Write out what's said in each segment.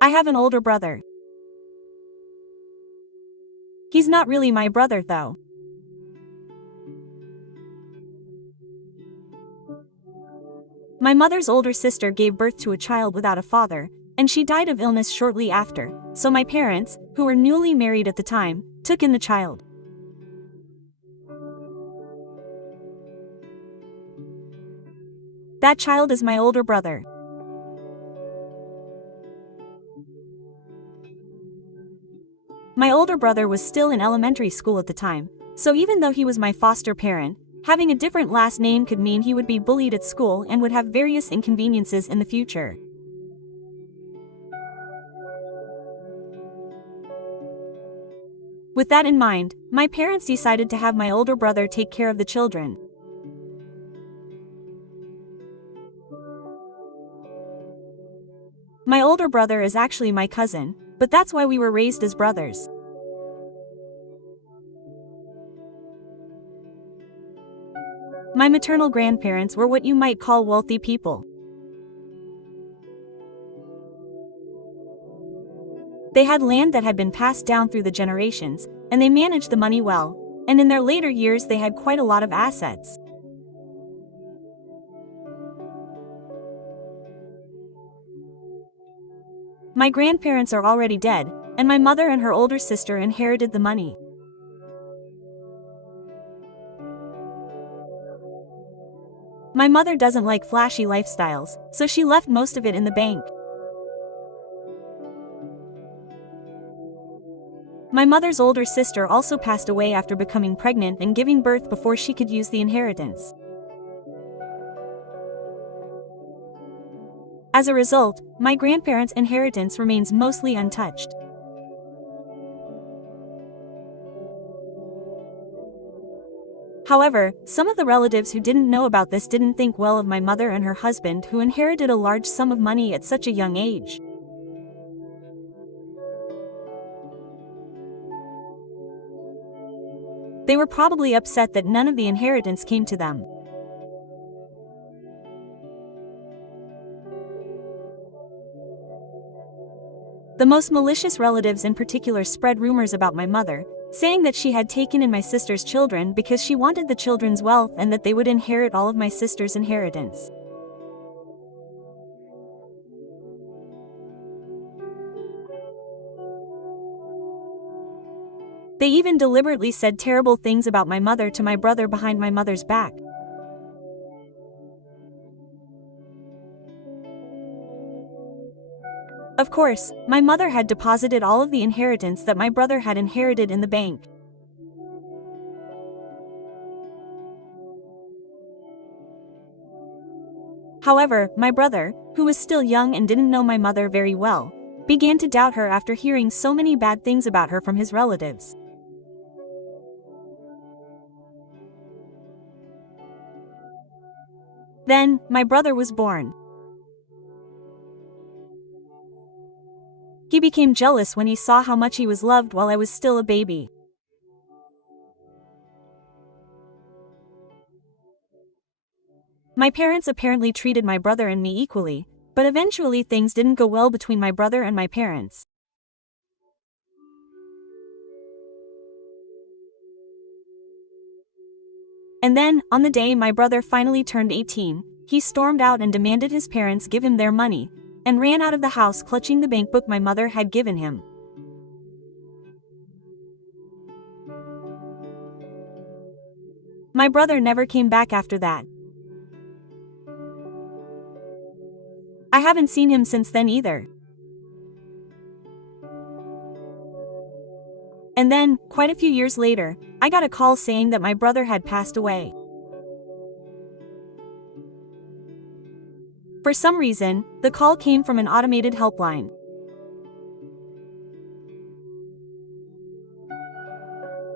I have an older brother. He's not really my brother though. My mother's older sister gave birth to a child without a father, and she died of illness shortly after, so my parents, who were newly married at the time, took in the child. That child is my older brother. My older brother was still in elementary school at the time, so even though he was my foster parent, having a different last name could mean he would be bullied at school and would have various inconveniences in the future. With that in mind, my parents decided to have my older brother take care of the children. My older brother is actually my cousin, but that's why we were raised as brothers. My maternal grandparents were what you might call wealthy people. They had land that had been passed down through the generations, and they managed the money well, and in their later years they had quite a lot of assets. My grandparents are already dead, and my mother and her older sister inherited the money. My mother doesn't like flashy lifestyles, so she left most of it in the bank. My mother's older sister also passed away after becoming pregnant and giving birth before she could use the inheritance. As a result, my grandparents' inheritance remains mostly untouched. However, some of the relatives who didn't know about this didn't think well of my mother and her husband, who inherited a large sum of money at such a young age. They were probably upset that none of the inheritance came to them. The most malicious relatives in particular spread rumors about my mother, saying that she had taken in my sister's children because she wanted the children's wealth and that they would inherit all of my sister's inheritance. They even deliberately said terrible things about my mother to my brother behind my mother's back. Of course, my mother had deposited all of the inheritance that my brother had inherited in the bank. However, my brother, who was still young and didn't know my mother very well, began to doubt her after hearing so many bad things about her from his relatives. Then, my brother was born. He became jealous when he saw how much he was loved while I was still a baby. My parents apparently treated my brother and me equally, but eventually things didn't go well between my brother and my parents. And then, on the day my brother finally turned 18, he stormed out and demanded his parents give him their money, and ran out of the house clutching the bank book my mother had given him. My brother never came back after that. I haven't seen him since then either. And then, quite a few years later, I got a call saying that my brother had passed away. For some reason, the call came from an automated helpline.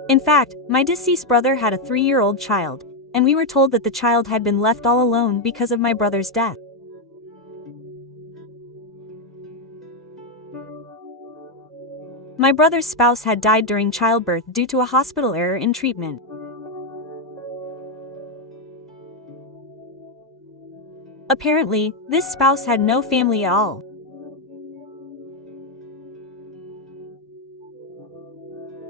In fact, my deceased brother had a 3-year-old child, and we were told that the child had been left all alone because of my brother's death. My brother's spouse had died during childbirth due to a hospital error in treatment. Apparently, this spouse had no family at all.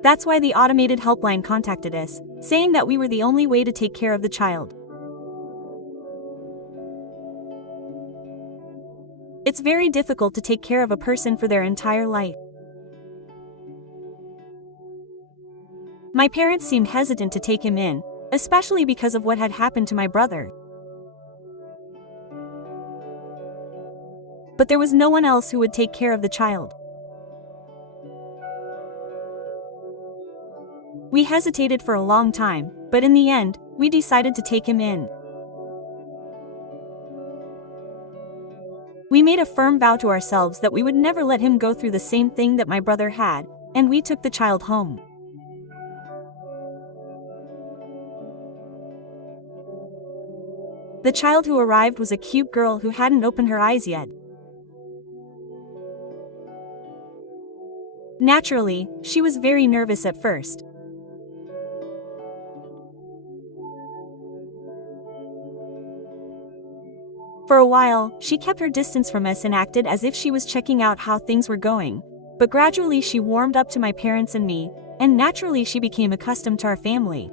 That's why the automated helpline contacted us, saying that we were the only way to take care of the child. It's very difficult to take care of a person for their entire life. My parents seemed hesitant to take him in, especially because of what had happened to my brother. But there was no one else who would take care of the child. We hesitated for a long time, but in the end, we decided to take him in. We made a firm vow to ourselves that we would never let him go through the same thing that my brother had, and we took the child home. The child who arrived was a cute girl who hadn't opened her eyes yet. Naturally, she was very nervous at first. For a while, she kept her distance from us and acted as if she was checking out how things were going, but gradually she warmed up to my parents and me, and naturally she became accustomed to our family.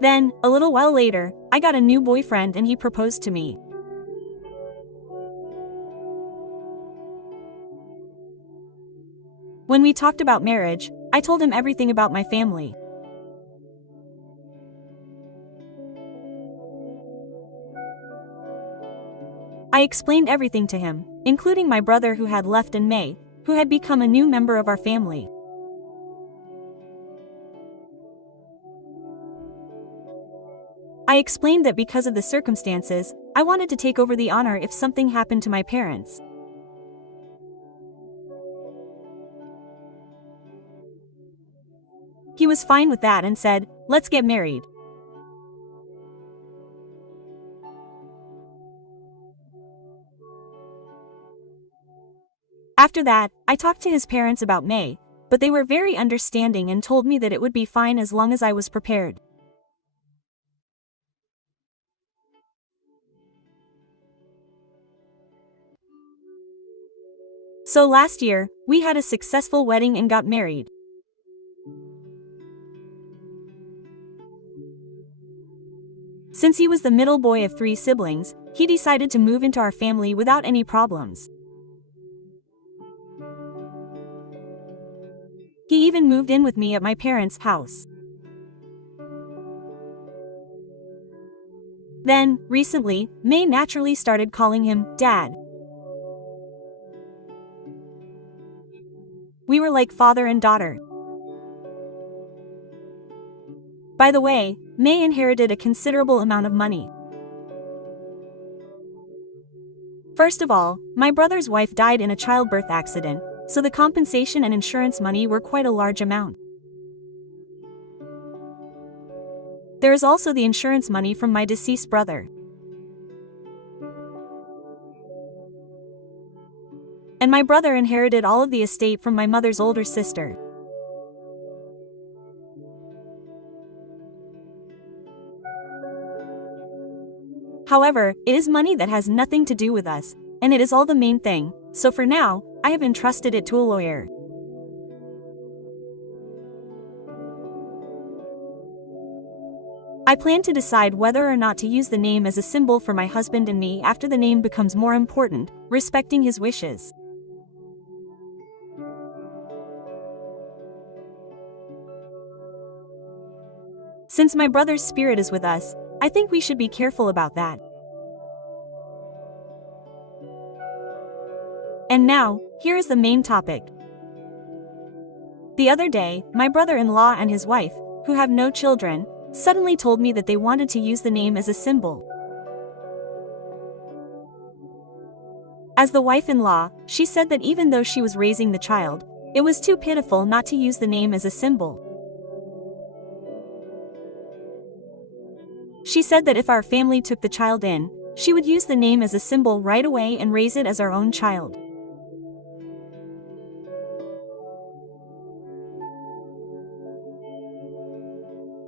Then, a little while later, I got a new boyfriend and he proposed to me. When we talked about marriage, I told him everything about my family. I explained everything to him, including my brother who had left and May, who had become a new member of our family. I explained that because of the circumstances, I wanted to take over the honor if something happened to my parents. He was fine with that and said, "Let's get married." After that, I talked to his parents about May, but they were very understanding and told me that it would be fine as long as I was prepared. So last year, we had a successful wedding and got married. Since he was the middle boy of 3 siblings, he decided to move into our family without any problems. He even moved in with me at my parents' house. Then, recently, May naturally started calling him Dad. We were like father and daughter. By the way, May inherited a considerable amount of money. First of all, my brother's wife died in a childbirth accident, so the compensation and insurance money were quite a large amount. There is also the insurance money from my deceased brother. And my brother inherited all of the estate from my mother's older sister. However, it is money that has nothing to do with us, and it is all the main thing, so for now, I have entrusted it to a lawyer. I plan to decide whether or not to use the name as a symbol for my husband and me after the name becomes more important, respecting his wishes. Since my brother's spirit is with us, I think we should be careful about that. And now, here is the main topic. The other day, my brother-in-law and his wife, who have no children, suddenly told me that they wanted to use the name as a symbol. As the wife-in-law, she said that even though she was raising the child, it was too pitiful not to use the name as a symbol. She said that if our family took the child in, she would use the name as a symbol right away and raise it as our own child.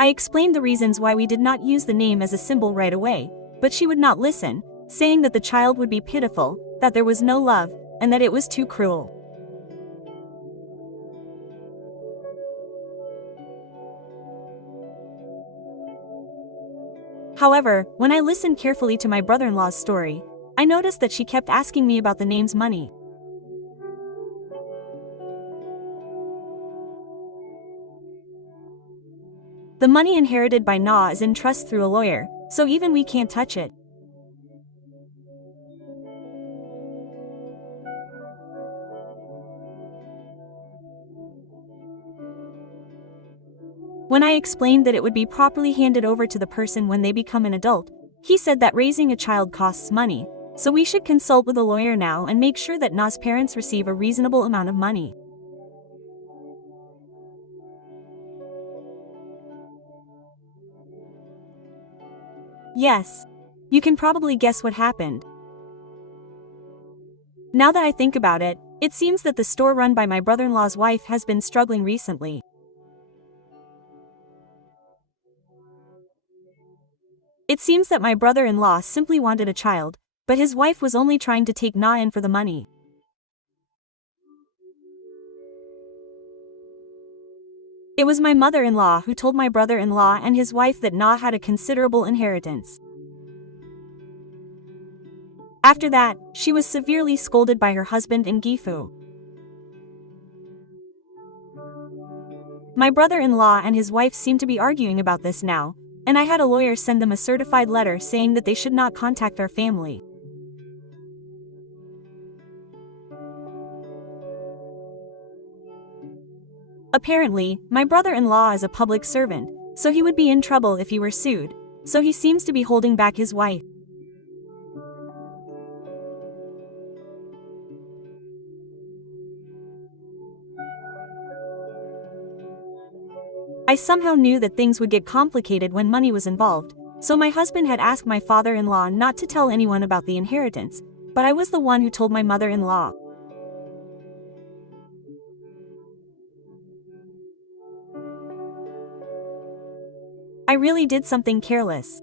I explained the reasons why we did not use the name as a symbol right away, but she would not listen, saying that the child would be pitiful, that there was no love, and that it was too cruel. However, when I listened carefully to my brother-in-law's story, I noticed that she kept asking me about the name's money. The money inherited by Na is in trust through a lawyer, so even we can't touch it. When I explained that it would be properly handed over to the person when they become an adult, he said that raising a child costs money, so we should consult with a lawyer now and make sure that Na's parents receive a reasonable amount of money. Yes. You can probably guess what happened. Now that I think about it, it seems that the store run by my brother-in-law's wife has been struggling recently. It seems that my brother-in-law simply wanted a child, but his wife was only trying to take Na in for the money. It was my mother-in-law who told my brother-in-law and his wife that Na had a considerable inheritance. After that, she was severely scolded by her husband and Gifu. My brother-in-law and his wife seem to be arguing about this now, and I had a lawyer send them a certified letter saying that they should not contact our family. Apparently, my brother-in-law is a public servant, so he would be in trouble if he were sued, so he seems to be holding back his wife. I somehow knew that things would get complicated when money was involved, so my husband had asked my father-in-law not to tell anyone about the inheritance, but I was the one who told my mother-in-law. I really did something careless.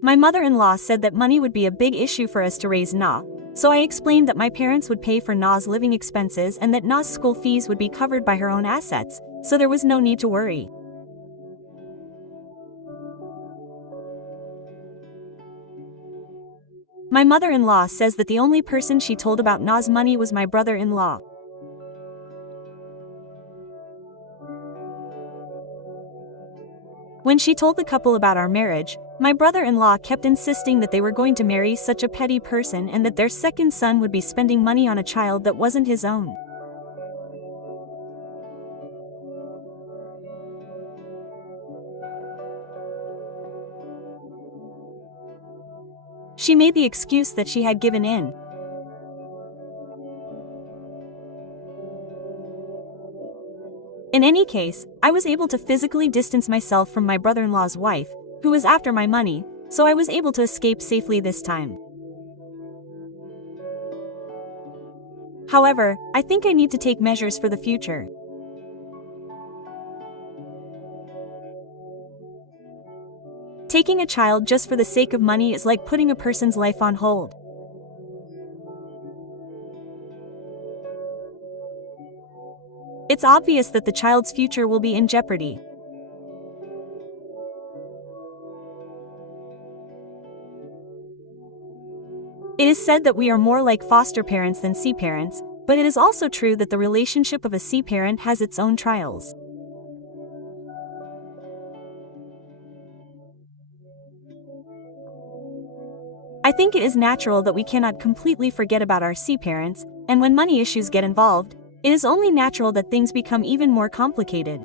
My mother-in-law said that money would be a big issue for us to raise Na, so I explained that my parents would pay for Na's living expenses and that Na's school fees would be covered by her own assets, so there was no need to worry. My mother-in-law says that the only person she told about Na's money was my brother-in-law. When she told the couple about our marriage, my brother-in-law kept insisting that they were going to marry such a petty person and that their second son would be spending money on a child that wasn't his own. She made the excuse that she had given in. In any case, I was able to physically distance myself from my brother-in-law's wife, who was after my money, so I was able to escape safely this time. However, I think I need to take measures for the future. Taking a child just for the sake of money is like putting a person's life on hold. It's obvious that the child's future will be in jeopardy. It is said that we are more like foster parents than C parents, but it is also true that the relationship of a C parent has its own trials. I think it is natural that we cannot completely forget about our C parents, and when money issues get involved, it is only natural that things become even more complicated.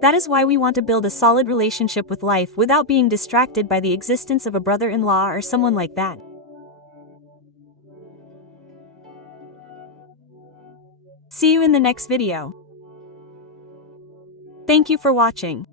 That is why we want to build a solid relationship with life without being distracted by the existence of a brother-in-law or someone like that. See you in the next video. Thank you for watching.